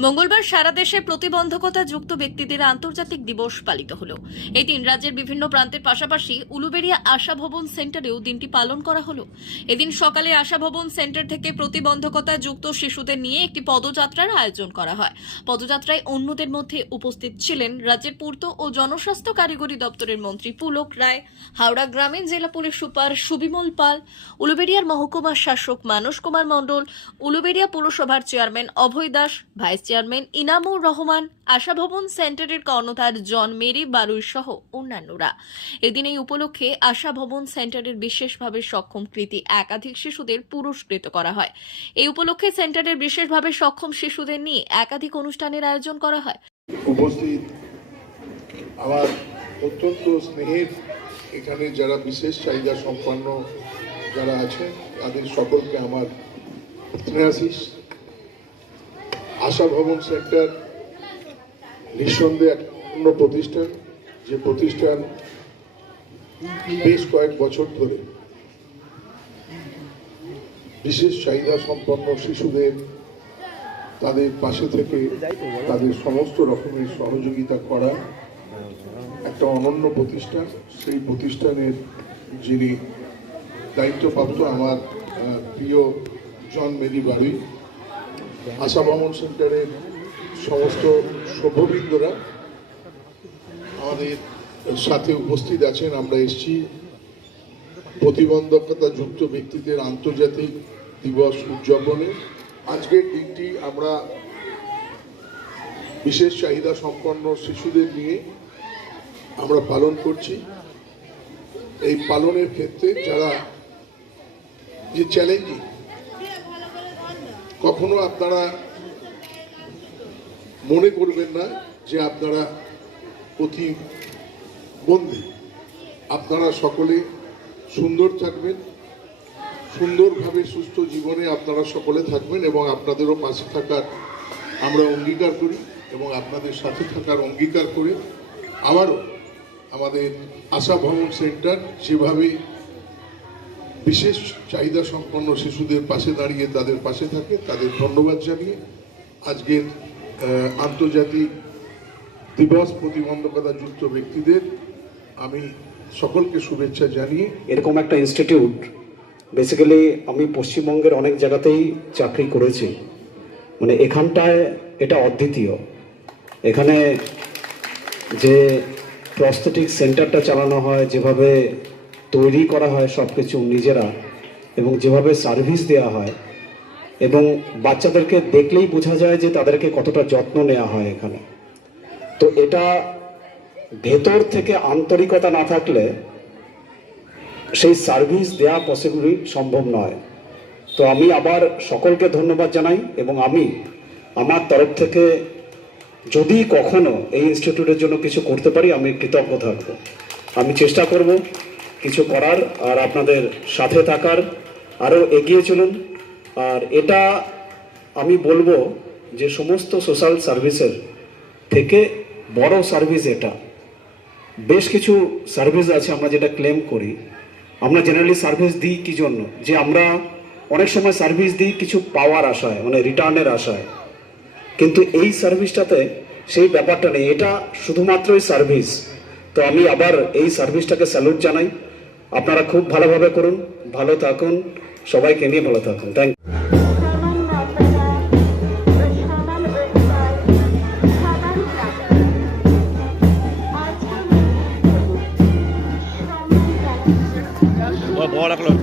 মঙ্গলবার সারা দেশে প্রতিবন্ধকতা যুক্ত ব্যক্তিদের আন্তর্জাতিক দিবস পালিত হলো। এই দিন রাজ্যের বিভিন্ন প্রান্তের পাশাপাশি উলুবেড়িয়া আশা ভবন সেন্টারেও দিনটি পালন করা হলো। এদিন সকালে আশা ভবন সেন্টার থেকে প্রতিবন্ধকতা যুক্ত শিশুদের নিয়ে একটি পদযাত্রার আয়োজন করা হয়। পদযাত্রায় অন্যদের মধ্যে উপস্থিত ছিলেন রাজ্যের পূর্ত ও জনস্বাস্থ্য কারিগরি দপ্তরের মন্ত্রী পুলক রায়, হাওড়া গ্রামীণ জেলা পুলিশ সুপার সুবিমল পাল, উলুবেড়িয়ার মহকুমা শাসক মানস কুমার মণ্ডল, উলুবেড়িয়া পুরসভার চেয়ারম্যান অভয় দাস, ভাইস চেয়ারম্যান ইনামুর রহমান, আশা ভবন সেন্টারের কর্ণধার জন মেরি বারুই সহ অন্যান্যরা। এদিন এই উপলক্ষে আশা ভবন সেন্টারের বিশেষভাবে সক্ষম কৃতি একাধিক শিশুদের পুরস্কৃত করা হয়। এই উপলক্ষে সেন্টারের বিশেষভাবে সক্ষম শিশুদের নিয়ে একাধিক অনুষ্ঠানের আয়োজন করা হয়। উপস্থিত আমার অত্যন্ত স্নেহের এখানে যারা বিশেষ চাহিদা সম্পন্ন যারা আছে তাদের সকলকে আমার স্নেহাশিস। আশা ভবন সেন্টার নিঃসন্দেহে এক অন্য প্রতিষ্ঠান, যে প্রতিষ্ঠান বেশ কয়েক বছর ধরে বিশেষ চাহিদা সম্পন্ন শিশুদের তাদের পাশে থেকে তাদের সমস্ত রকমের সহযোগিতা করা একটা অনন্য প্রতিষ্ঠান। সেই প্রতিষ্ঠানের যিনি দায়িত্বপ্রাপ্ত আমার প্রিয় জন মেরি বারুই, আশা ভবন সেন্টারের সমস্ত সভ্যবৃন্দরা আমাদের সাথে উপস্থিত আছেন। আমরা এসেছি প্রতিবন্ধকতা যুক্ত ব্যক্তিদের আন্তর্জাতিক দিবস উদযাপনে। আজকের দিনটি আমরা বিশেষ চাহিদা সম্পন্ন শিশুদের নিয়ে আমরা পালন করছি। এই পালনের ক্ষেত্রে যারা যে চ্যালেঞ্জিং, কখনো আপনারা মনে করবেন না যে আপনারা প্রতিবন্ধী। আপনারা সকলে সুন্দর থাকবেন, সুন্দরভাবে সুস্থ জীবনে আপনারা সকলে থাকবেন এবং আপনাদেরও পাশে থাকার আমরা অঙ্গীকার করি এবং আপনাদের সাথে থাকার অঙ্গীকার করে আবারও আমাদের আশা ভবন সেন্টার যেভাবে বিশেষ চাহিদা সম্পন্ন শিশুদের পাশে দাঁড়িয়ে তাদের পাশে থাকে, তাদের ধন্যবাদ জানিয়ে আজকের আন্তর্জাতিক দিবস প্রতিবন্ধকতা যুক্ত ব্যক্তিদের আমি সকলকে শুভেচ্ছা জানিয়ে, এরকম একটা ইনস্টিটিউট বেসিক্যালি আমি পশ্চিমবঙ্গের অনেক জায়গাতেই চাকরি করেছি, মানে এখানটায় এটা অদ্বিতীয়। এখানে যে প্রস্থেটিক সেন্টারটা চালানো হয়, যেভাবে তৈরি করা হয় সব কিছু নিজেরা, এবং যেভাবে সার্ভিস দেওয়া হয়, এবং বাচ্চাদেরকে দেখলেই বোঝা যায় যে তাদেরকে কতটা যত্ন নেওয়া হয় এখানে। তো এটা ভেতর থেকে আন্তরিকতা না থাকলে সেই সার্ভিস দেওয়া পসিবলি সম্ভব নয়। তো আমি আবার সকলকে ধন্যবাদ জানাই এবং আমি আমার তরফ থেকে যদি কখনো এই ইনস্টিটিউটের জন্য কিছু করতে পারি আমি কৃতজ্ঞ থাকব। আমি চেষ্টা করব কিছু করার আর আপনাদের সাথে থাকার, আরও এগিয়ে চলুন। আর এটা আমি বলবো যে সমস্ত সোশ্যাল সার্ভিসের থেকে বড় সার্ভিস এটা। বেশ কিছু সার্ভিস আছে আমরা যেটা ক্লেম করি, আমরা জেনারেলি সার্ভিস দিই কি জন্য, যে আমরা অনেক সময় সার্ভিস দিই কিছু পাওয়ার আশায়, মানে রিটার্নের আশায়, কিন্তু এই সার্ভিসটাতে সেই ব্যাপারটা নেই, এটা শুধুমাত্রই সার্ভিস। তো আমি আবার এই সার্ভিসটাকে স্যালুট জানাই। আপনারা খুব ভালোভাবে করুন, ভালো থাকুন, সবাইকে নিয়ে ভালো থাকুন। Thank you. বড় ক্লাস